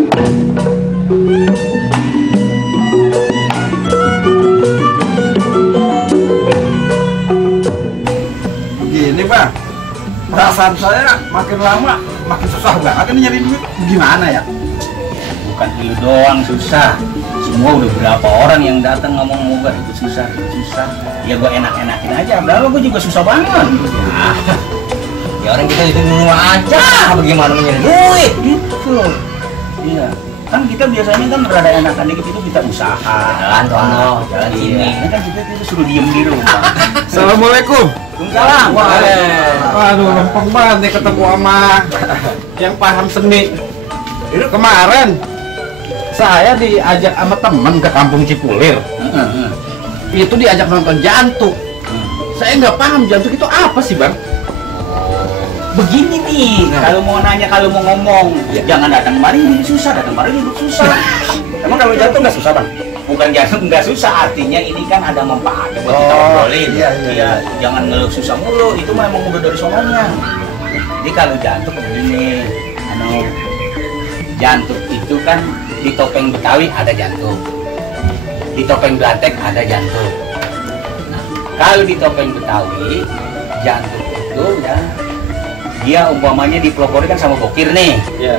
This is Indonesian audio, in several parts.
Begini bang, perasaan saya makin lama makin susah banget ini nyari duit. Gimana ya? Bukan lu doang susah, semua udah berapa orang yang datang ngomong mau itu susah. Ya gua enak-enakin aja, padahal gua juga susah banget. Nah, ya orang kita itu dulu aja, bagaimana nyari duit gitu. Iya, kan kita biasanya kan rada enakan dikit itu kita usaha. Jalan sini. Ini kan kita suruh diem di rumah. Assalamualaikum. Waalaikumsalam. Waduh, lempeng banget nih ketemu sama yang paham seni. Itu kemarin saya diajak sama temen ke Kampung Cipulir. Itu diajak nonton jantung. Saya nggak paham jantung itu apa sih bang? Begini nih, kalau mau nanya, kalau mau ngomong, jangan datang kemari ini susah, datang kemari ini susah. Emang kalau jantung nggak susah bang? Bukan jantung nggak susah, artinya ini kan ada manfaat buat kita obrolin. Iya, jangan ngeluh susah mulu, itu mah emang udah dari sononya. Jadi kalau jantung begini, jantung itu kan di topeng Betawi ada jantung, di topeng Belantek ada jantung. Nah, kalau di topeng Betawi, jantung itu ya dia umpamanya dipelopori kan sama bokir nih. Iya.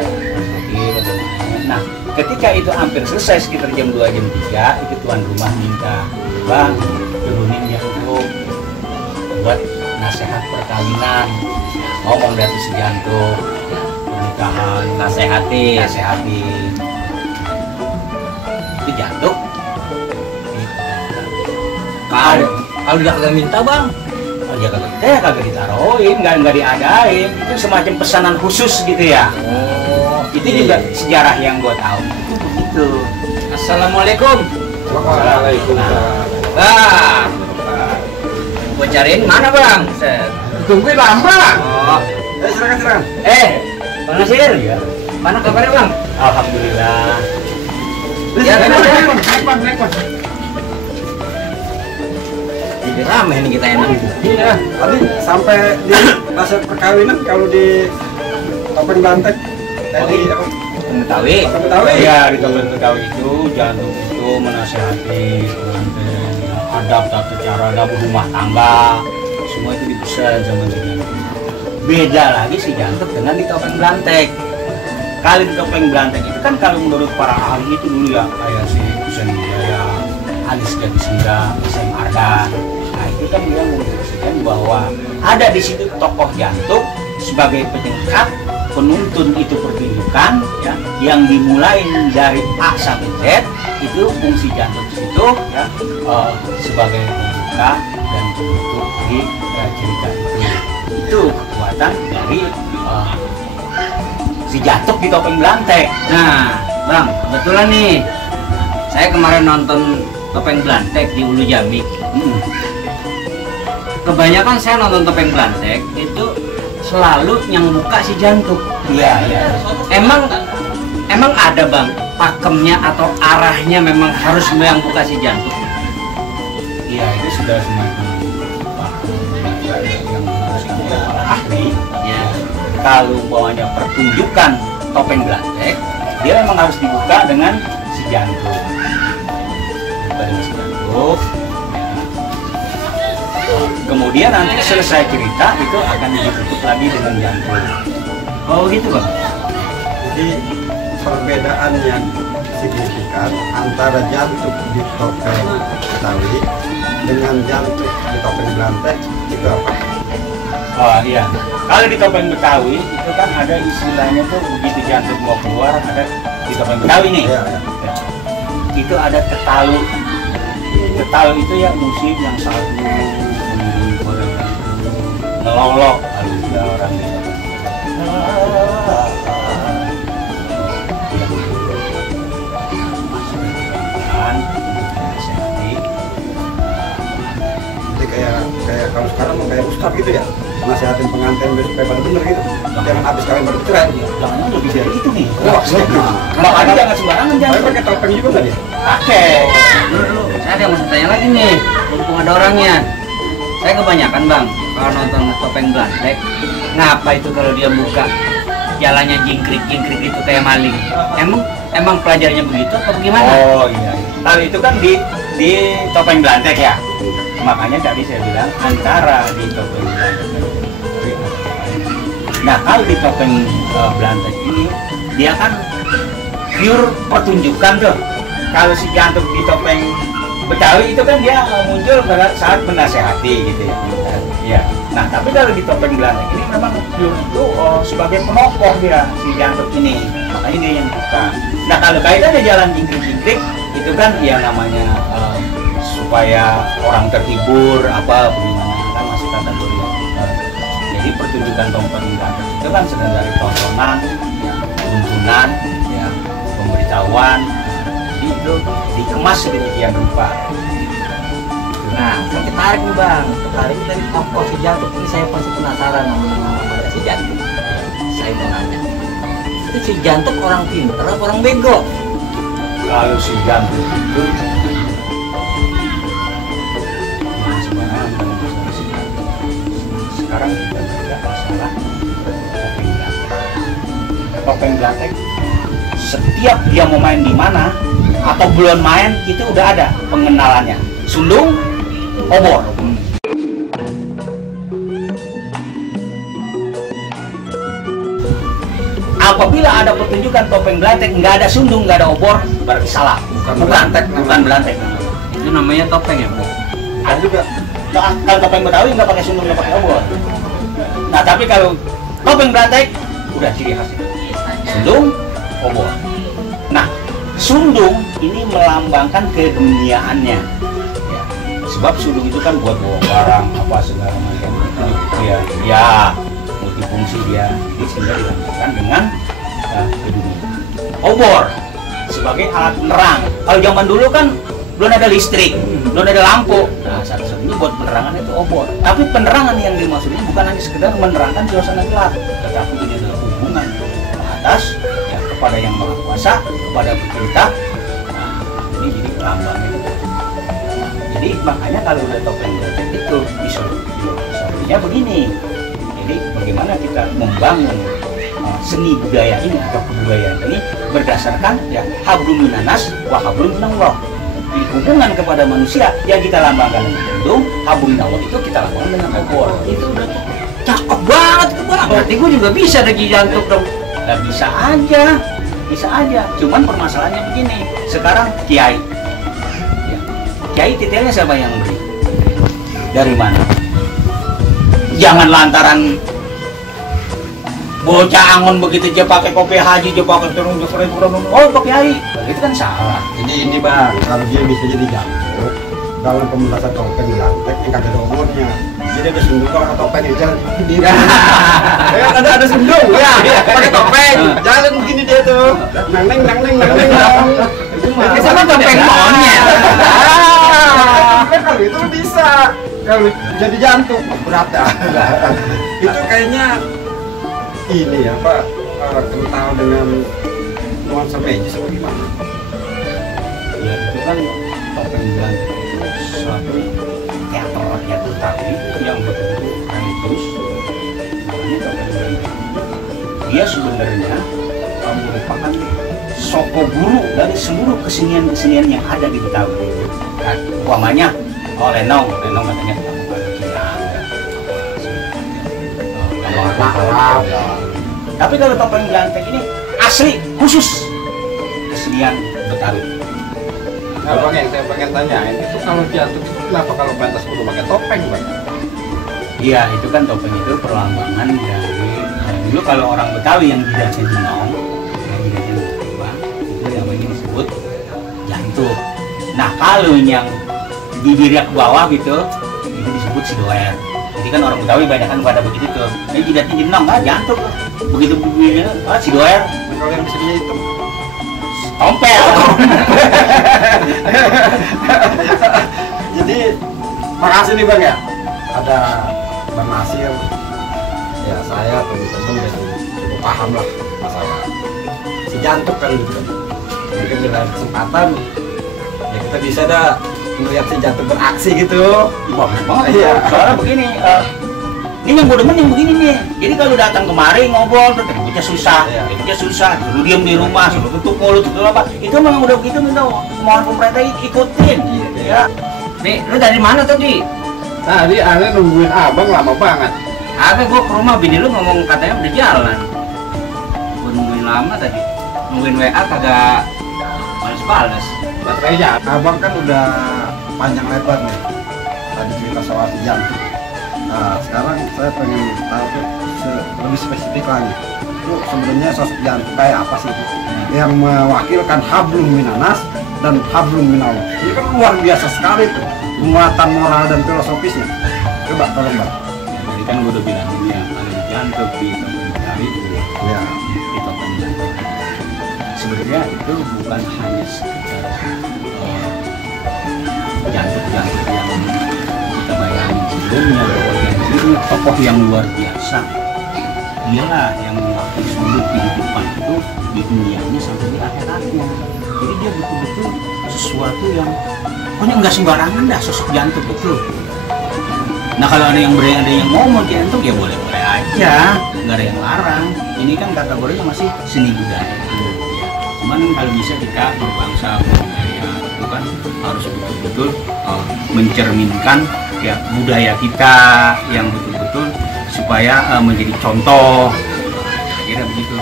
Nah, ketika itu hampir selesai sekitar jam 2 jam 3 itu tuan rumah minta, bang turunin jantung buat nasihat perkawinan, ngomong dari sejantung pernikahan, nasehati itu jantung. Kalau dia kagak minta bang, ya kagak ditaruhin, nggak diadain. Itu semacam pesanan khusus gitu ya. Itu juga sejarah yang gua tahu. Itu begitu. Assalamualaikum. Waalaikumsalam. Bang, gua cariin mana bang? Tungguin lama. Oh, Silakan. Bang Nasir. Ya. Mana kabarnya bang? Alhamdulillah. Ya, Naik. jadi ramai nih kita enak. Iya, tadi sampai di masa perkawinan kalau di Topeng Belantek. Di Betawi. Iya, di Topeng Betawi itu jantung itu menasihati pengantin, adab tata cara dalam rumah tangga, semua itu dipesan sama si jantung. Beda lagi si jantung dengan di Topeng Belantek. Kalau di Topeng Belantek itu kan kalau menurut para ahli itu dulu ya, kayak si Husain Hidayat, Alis Gadisunda, Sam Ardan. Nah itu kan dia menjelaskan bahwa ada di situ tokoh jantung sebagai penyengkat, penuntun itu pertunjukan ya, yang dimulai dari A sampai Z. Itu fungsi jantung di situ ya, sebagai pembuka dan penutup di cerita itu. Itu kekuatan dari si jantung di Topeng Belantek. Nah, bang, kebetulan nih, saya kemarin nonton Topeng Belantek di Ulu Jamik. Kebanyakan saya nonton Topeng Belantek itu selalu yang buka si jantung. Iya. Emang ada bang pakemnya atau arahnya memang harus yang buka si jantung? Iya, itu sudah semacam yang harus para ahli. Ya. Kalau umpamanya pertunjukan Topeng Belantek, dia memang harus dibuka dengan si jantung. Buka dengan si jantung. Kemudian nanti selesai cerita itu akan ditutup lagi dengan jantung. Oh gitu bang. Jadi perbedaan yang signifikan antara jantung di Topeng Betawi dengan jantung di Topeng Belantek itu apa? Oh iya, kalau di Topeng Betawi itu kan ada istilahnya tuh begitu jantung mau keluar ada di Topeng Betawi nih. Iya. Itu ada ketalu. Ketalu itu ya musik yang satu ngelolok kalau ada orang gitu. Jadi kayak kalau sekarang mau kayak ustadz gitu ya, nasihatin pengantin supaya pada bener gitu, jangan habis kawin baru cerai. Jangan lebih dari itu nih. Wah, Makanya jangan sembarangan tapi jangan. pakai topeng juga nggak dia? Pakai. Dulu, saya ada yang mau tanya lagi nih, mumpung ada orangnya. Saya kebanyakan bang, kalau nonton Topeng Belantek, ngapa itu kalau dia buka jalannya jingkrik-jingkrik itu kayak maling. Emang pelajarnya begitu atau bagaimana? Oh iya. Kalau itu kan di topeng Belantek ya. Makanya tadi saya bilang antara di topeng Belantek. Nah kalau di topeng Belantek ini dia kan pure pertunjukan tuh. Kalau si Jantuk di topeng Betawi itu kan dia muncul saat menasehati gitu ya. Ya. Nah tapi kalau di topeng Belantek ini memang pure itu sebagai penokoh dia si Jantuk ini. Makanya dia yang buka. Nah kalau kaitannya jalan jingkrik-jingkrik itu kan ya namanya supaya orang terhibur apa bagaimana kan masih kategori yang jadi pertunjukan topeng Belantek itu kan sedang dari tontonan, ya, tuntunan, ya, pemberitahuan, itu dikemas sedemikian rupa. Nah, saya tertarik nih bang, tertarik dari tokoh si Jantuk ini saya pasti penasaran sama si Jantuk. Saya mau nanya, itu si Jantuk orang pintar atau orang bego? Kalau si Jantuk itu sekarang kita berbicara masalah topeng Belantek. Setiap dia mau main di mana atau belum main itu udah ada pengenalannya. Sundung, obor. Apabila ada pertunjukan topeng Belantek nggak ada sundung, nggak ada obor, berarti salah. Bukan Belantek. Itu namanya topeng ya bro? Ada juga. Kalau topeng Betawi nggak pakai sundung, nggak pakai obor. Nah tapi kalau topeng Belantek udah ciri khasnya sundung, obor. Nah sundung ini melambangkan keduniaannya. Ya. Sebab sundung itu kan buat bawa barang apa segala macam itu ya multifungsi dia, jadi sehingga dilambangkan dengan keduniaan. Obor sebagai alat penerang. Kalau zaman dulu kan belum ada listrik, belum ada lampu. Nah, satu-satunya buat penerangan itu obor. Tapi penerangan yang dimaksudnya bukan hanya sekedar menerangkan suasana gelap, tetapi ini adalah hubungan atas ya, kepada yang maha kuasa, kepada pemerintah. Nah, ini jadi lambangnya. Jadi makanya kalau udah topeng Belantek itu disuruhnya begini. Jadi bagaimana kita membangun seni budaya ini atau kebudayaan ini berdasarkan ya hablum minanas wa hablum minallah. Di hubungan kepada manusia yang kita lambangkan dengan sundung, hablum minallah itu kita lambangkan dengan obor. Itu udah cakep banget itu bang. Berarti gue juga bisa dari Jantuk dong. Nah, bisa aja. Cuman permasalahannya begini. Sekarang kiai, ya. Kiai titelnya siapa yang beri? Dari mana? Jangan lantaran bocah angon begitu aja pakai kopi haji, aja pakai turun oh pakai kiai, itu kan salah. Jadi ini bang, kalau dia bisa jadi Jantuk dalam pembahasan topeng Belantek yang kagak ada umurnya. Jadi ada sundung kalau topeng ya jalan begini. Ada sundung ya, pakai topeng. Jalan begini dia tuh. Nang neng. Itu sama topeng monyet. Kalau itu bisa. Kalau jadi Jantuk berat dah. Itu kayaknya ini ya Pak, kental dengan nuansa magis atau gimana? Ya itu kan topeng Belantek suatu teater rakyat Betawi yang betul-betul religius. Namanya topeng Belantek. Dia sebenarnya merupakan soko guru dari seluruh kesenian-kesenian yang ada di Betawi. Nah, umpamanya lenong katanya tapi kalau topeng Belantek ini asli khusus kesenian Betawi. Nah bang, yang saya pengen tanyain itu kalau Jantuk itu kenapa kalau pentas perlu pakai topeng bang? Iya itu kan topeng itu perlambangan dari dulu kalau orang Betawi yang jidatnya jenong, itu namanya disebut Jantuk. Nah kalau yang bibirnya ke bawah gitu itu disebut sidoer. Jadi kan orang Betawi banyak kan pada begitu tuh. Ini jidatnya jenong kan Jantuk. Begitu bibirnya sidoer. Kalau yang bisa dia itu tompel. Jadi makasih nih bang ya. Ada Bang Nasir. Ya saya teman-teman yang cukup paham lah masalah si Jantuk kan gitu. Mungkin di lain kesempatan ya kita bisa melihat si Jantuk beraksi gitu. Bagus banget. Iya. Soalnya begini, ini Ini yang gue demen yang begini nih. Jadi kalau datang kemari ngobrol, tuh ributnya susah, suruh diem di rumah, suruh tutup mulut, tutup apa. Itu memang udah begitu, minta kemauan pemerintah ikutin. Ya. Nih, lu dari mana tadi? Tadi aneh nungguin abang lama banget. Agak gua ke rumah bini lu ngomong katanya udah jalan. Gua nungguin lama tadi. Nungguin WA kagak balas-balas. Baterainya Abang kan udah panjang lebar nih tadi cerita soal si jantung. Nah sekarang saya pengen tahu tuh lebih spesifik lagi. Itu sebenarnya sosok jantung kayak apa sih itu? Yang mewakilkan hablum minanas dan hablum minallah. Ini kan luar biasa sekali tuh muatan moral dan filosofisnya. Coba tolong Bang. Jadi kan gue udah bilang ini ya, ada jantung di Topeng Betawi itu. Ya. Di Topeng Betawi. Sebenarnya itu bukan hanya sekedar jantung-jantung yang kita bayangin sebelumnya, bahwa ini tokoh yang luar biasa. Dialah yang mewakili seluruh kehidupan itu di dunianya sampai di akhiratnya. Jadi dia betul-betul sesuatu yang pokoknya nggak sembarangan dah sosok jantung itu. Nah kalau ada yang ngomong jantung ya boleh-boleh aja, nggak ada yang larang. Ini kan kategorinya masih seni budaya. Cuman kalau bisa kita berbangsa budaya itu kan harus betul-betul mencerminkan ya budaya kita yang betul-betul supaya menjadi contoh. Kira begitu.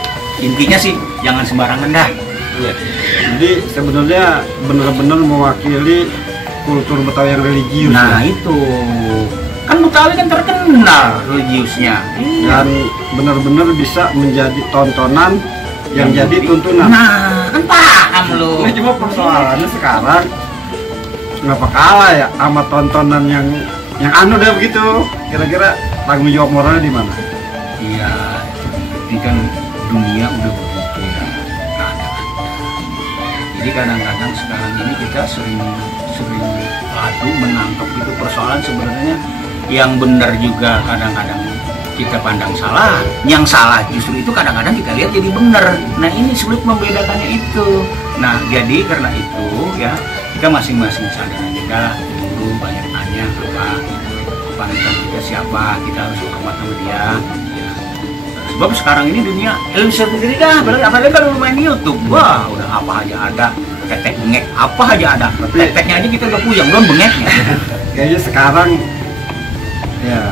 Intinya sih jangan sembarangan dah. Iya. Jadi sebenarnya benar-benar mewakili kultur Betawi yang religius. Nah ya. itu kan Betawi kan terkenal religiusnya. Dan benar-benar bisa menjadi tontonan yang jadi tuntunan. Nah kan paham lu. Ini cuma persoalannya sekarang ngapa kalah ya sama tontonan yang anu deh begitu. Kira-kira tanggung jawab moralnya di mana? Iya, ini kan dunia udah begitu ya. Jadi kadang-kadang sekarang ini kita sering ladu menangkap itu persoalan sebenarnya yang benar juga kadang-kadang kita pandang salah, yang salah justru itu kadang-kadang kita lihat jadi benar. Nah ini sulit membedakannya itu. Nah jadi karena itu ya kita masing-masing sadar aja dulu banyak tanya apa panutan kita siapa, kita harus hormat sama dia. Ya. Sebab sekarang ini dunia ilmu sendiri dah, apalagi kalau main di YouTube, wah udah apa aja ada, tetek bengek apa aja ada. Teteknya aja kita udah puyeng, belum bengeknya. Kayaknya sekarang ya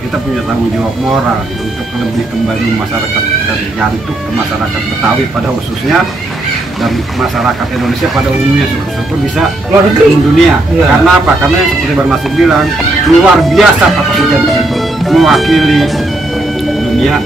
kita punya tanggung jawab moral untuk lebih kembali masyarakat dari jantung ke masyarakat Betawi pada khususnya dan masyarakat Indonesia pada umumnya syukur bisa keluar negeri dunia. Ya. Karena apa? Karena seperti Bang Nasir bilang luar biasa kata si jantung itu mewakili dunia